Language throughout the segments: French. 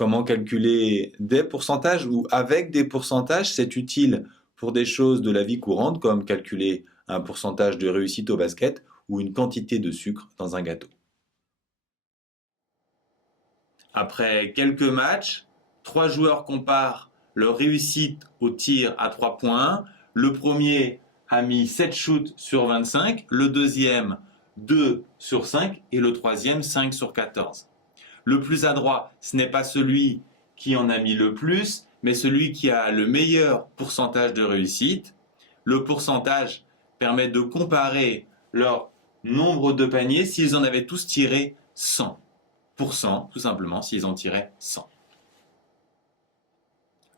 Comment calculer des pourcentages ou avec des pourcentages, c'est utile pour des choses de la vie courante comme calculer un pourcentage de réussite au basket ou une quantité de sucre dans un gâteau. Après quelques matchs, 3 joueurs comparent leur réussite au tir à 3 points. Le premier a mis 7 shoots sur 25, le deuxième 2 sur 5 et le troisième 5 sur 14. Le plus adroit, ce n'est pas celui qui en a mis le plus, mais celui qui a le meilleur pourcentage de réussite. Le pourcentage permet de comparer leur nombre de paniers s'ils en avaient tous tiré 100%, tout simplement, s'ils en tiraient 100.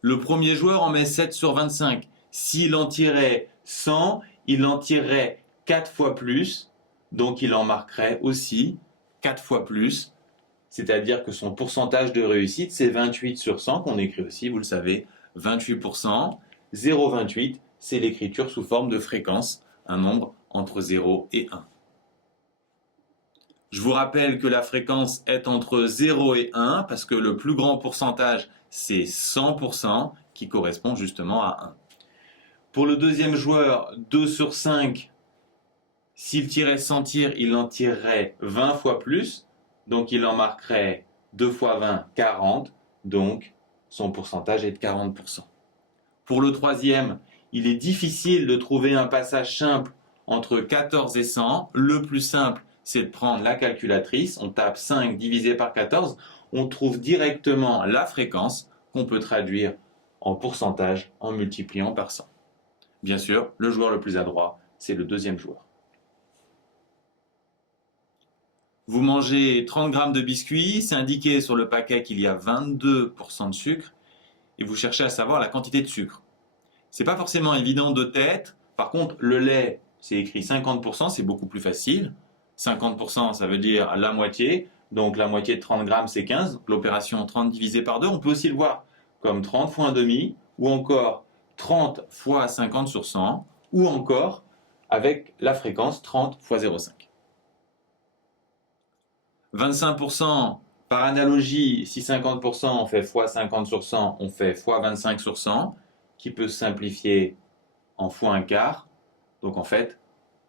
Le premier joueur en met 7 sur 25. S'il en tirait 100, il en tirerait 4 fois plus, donc il en marquerait aussi 4 fois plus. C'est-à-dire que son pourcentage de réussite, c'est 28 sur 100, qu'on écrit aussi, vous le savez, 28%. 0,28, c'est l'écriture sous forme de fréquence, un nombre entre 0 et 1. Je vous rappelle que la fréquence est entre 0 et 1, parce que le plus grand pourcentage, c'est 100%, qui correspond justement à 1. Pour le deuxième joueur, 2 sur 5, s'il tirait 100 tirs, il en tirerait 20 fois plus. Donc il en marquerait 2 fois 20, 40. Donc son pourcentage est de 40%. Pour le troisième, il est difficile de trouver un passage simple entre 14 et 100. Le plus simple, c'est de prendre la calculatrice. On tape 5 divisé par 14. On trouve directement la fréquence qu'on peut traduire en pourcentage en multipliant par 100. Bien sûr, le joueur le plus adroit, c'est le deuxième joueur. Vous mangez 30 grammes de biscuits, c'est indiqué sur le paquet qu'il y a 22% de sucre et vous cherchez à savoir la quantité de sucre. C'est pas forcément évident de tête. Par contre, le lait, c'est écrit 50%, c'est beaucoup plus facile. 50%, ça veut dire la moitié. Donc la moitié de 30 grammes, c'est 15. L'opération 30 divisé par 2, on peut aussi le voir comme 30 fois 1,5 ou encore 30 fois 50 sur 100 ou encore avec la fréquence 30 fois 0,5. 25%, par analogie, si 50% on fait fois 50 sur 100, on fait fois 25 sur 100, qui peut se simplifier en fois un quart. Donc en fait,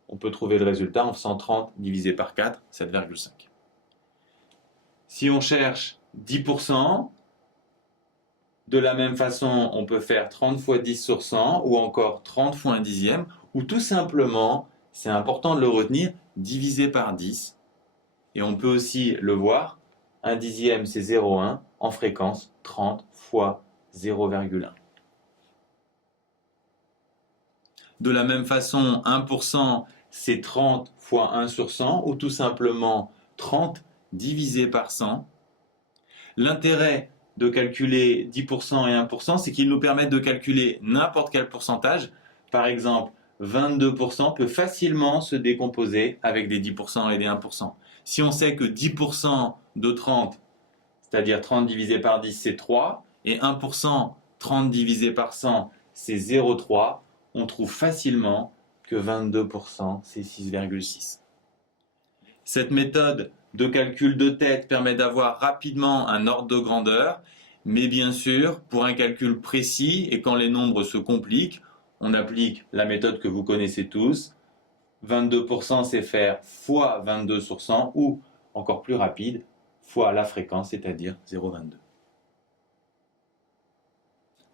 on peut trouver le résultat en faisant 30 divisé par 4, 7,5. Si on cherche 10%, de la même façon, on peut faire 30 fois 10 sur 100 ou encore 30 fois un dixième, ou tout simplement, c'est important de le retenir, divisé par 10. Et on peut aussi le voir, un dixième c'est 0,1 en fréquence 30 fois 0,1. De la même façon, 1% c'est 30 fois 1 sur 100 ou tout simplement 30 divisé par 100. L'intérêt de calculer 10% et 1%, c'est qu'ils nous permettent de calculer n'importe quel pourcentage. Par exemple, 22% peut facilement se décomposer avec des 10% et des 1%. Si on sait que 10% de 30, c'est-à-dire 30 divisé par 10, c'est 3, et 1%, 30 divisé par 100, c'est 0,3, on trouve facilement que 22%, c'est 6,6. Cette méthode de calcul de tête permet d'avoir rapidement un ordre de grandeur, mais bien sûr, pour un calcul précis et quand les nombres se compliquent, on applique la méthode que vous connaissez tous. 22% c'est faire fois 22 sur 100 ou, encore plus rapide, fois la fréquence, c'est-à-dire 0,22.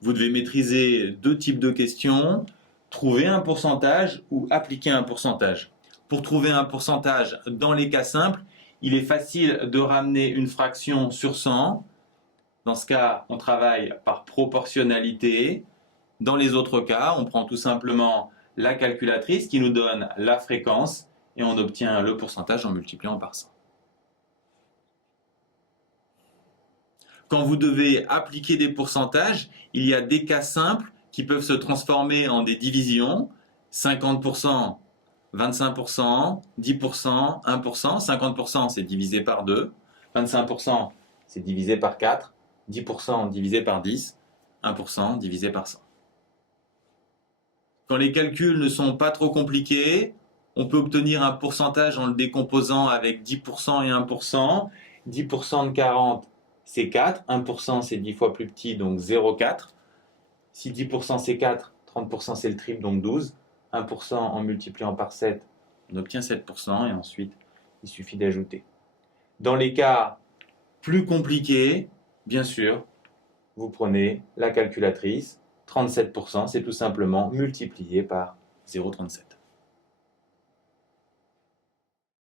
Vous devez maîtriser deux types de questions, trouver un pourcentage ou appliquer un pourcentage. Pour trouver un pourcentage dans les cas simples, il est facile de ramener une fraction sur 100. Dans ce cas, on travaille par proportionnalité. Dans les autres cas, on prend tout simplement la calculatrice qui nous donne la fréquence et on obtient le pourcentage en multipliant par 100. Quand vous devez appliquer des pourcentages, il y a des cas simples qui peuvent se transformer en des divisions. 50%, 25%, 10%, 1%. 50% c'est divisé par 2. 25% c'est divisé par 4. 10% divisé par 10. 1% divisé par 100. Quand les calculs ne sont pas trop compliqués, on peut obtenir un pourcentage en le décomposant avec 10% et 1%. 10% de 40, c'est 4. 1% c'est 10 fois plus petit, donc 0,4. Si 10% c'est 4, 30% c'est le triple, donc 12. 1% en multipliant par 7, on obtient 7%, et ensuite, il suffit d'ajouter. Dans les cas plus compliqués, bien sûr, vous prenez la calculatrice. 37%, c'est tout simplement multiplié par 0,37.